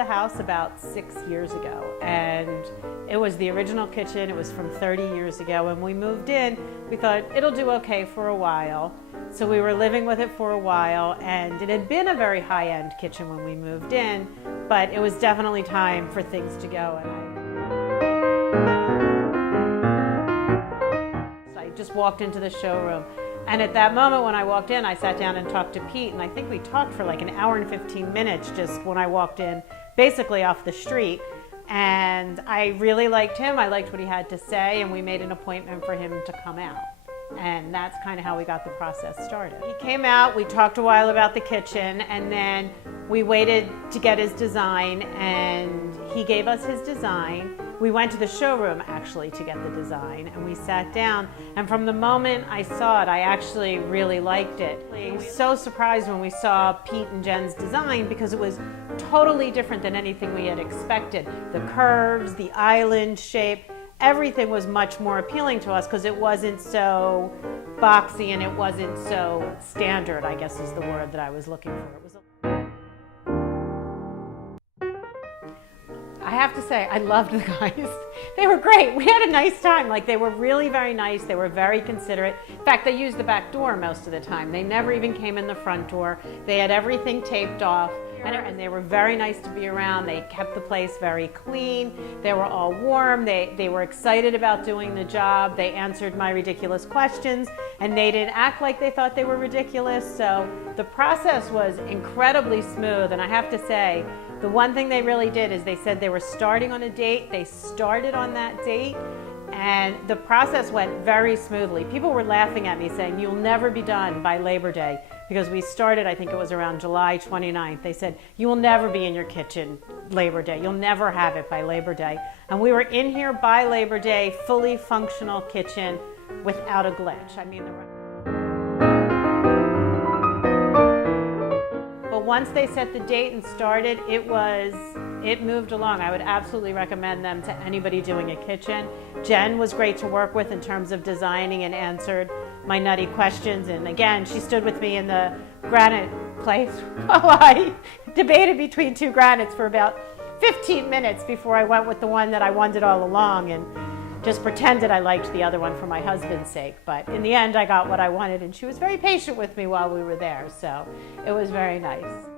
the house about 6 years ago, and it was the original kitchen. It was from 30 years ago. When we moved in, we thought it'll do okay for a while. So we were living with it for a while, and it had been a very high-end kitchen when we moved in, but it was definitely time for things to go. And I just walked into the showroom. And at that moment when I walked in, I sat down and talked to Pete, and I think we talked for like an hour and 15 minutes just when I walked in, basically off the street. And I really liked him. I liked what he had to say, and we made an appointment for him to come out. And that's kind of how we got the process started. He came out, we talked a while about the kitchen, and then we waited to get his design, and he gave us his design. We went to the showroom actually to get the design, and we sat down, and from the moment I saw it, I actually really liked it. I was so surprised when we saw Pete and Jen's design because it was totally different than anything we had expected. The curves, the island shape, everything was much more appealing to us because it wasn't so boxy and it wasn't so standard, I guess is the word that I was looking for. It was I have to say, I loved the guys. They were great. We had a nice time. Like, they were really very nice. They were very considerate. In fact, they used the back door most of the time. They never even came in the front door. They had everything taped off, and they were very nice to be around. They kept the place very clean. They were all warm. They were excited about doing the job. They answered my ridiculous questions, and they didn't act like they thought they were ridiculous. So the process was incredibly smooth, and I have to say, the one thing they really did is they said they were starting on a date. They started on that date, and the process went very smoothly. People were laughing at me saying, "You'll never be done by Labor Day," because we started, I think it was around July 29th. They said, "You will never be in your kitchen Labor Day. You'll never have it by Labor Day." And we were in here by Labor Day, fully functional kitchen without a glitch. I mean, once they set the date and started, it moved along. I would absolutely recommend them to anybody doing a kitchen. Jen was great to work with in terms of designing and answered my nutty questions. And again, she stood with me in the granite place while I debated between two granites for about 15 minutes before I went with the one that I wanted all along, and just pretended I liked the other one for my husband's sake. But in the end, I got what I wanted, and she was very patient with me while we were there, so it was very nice.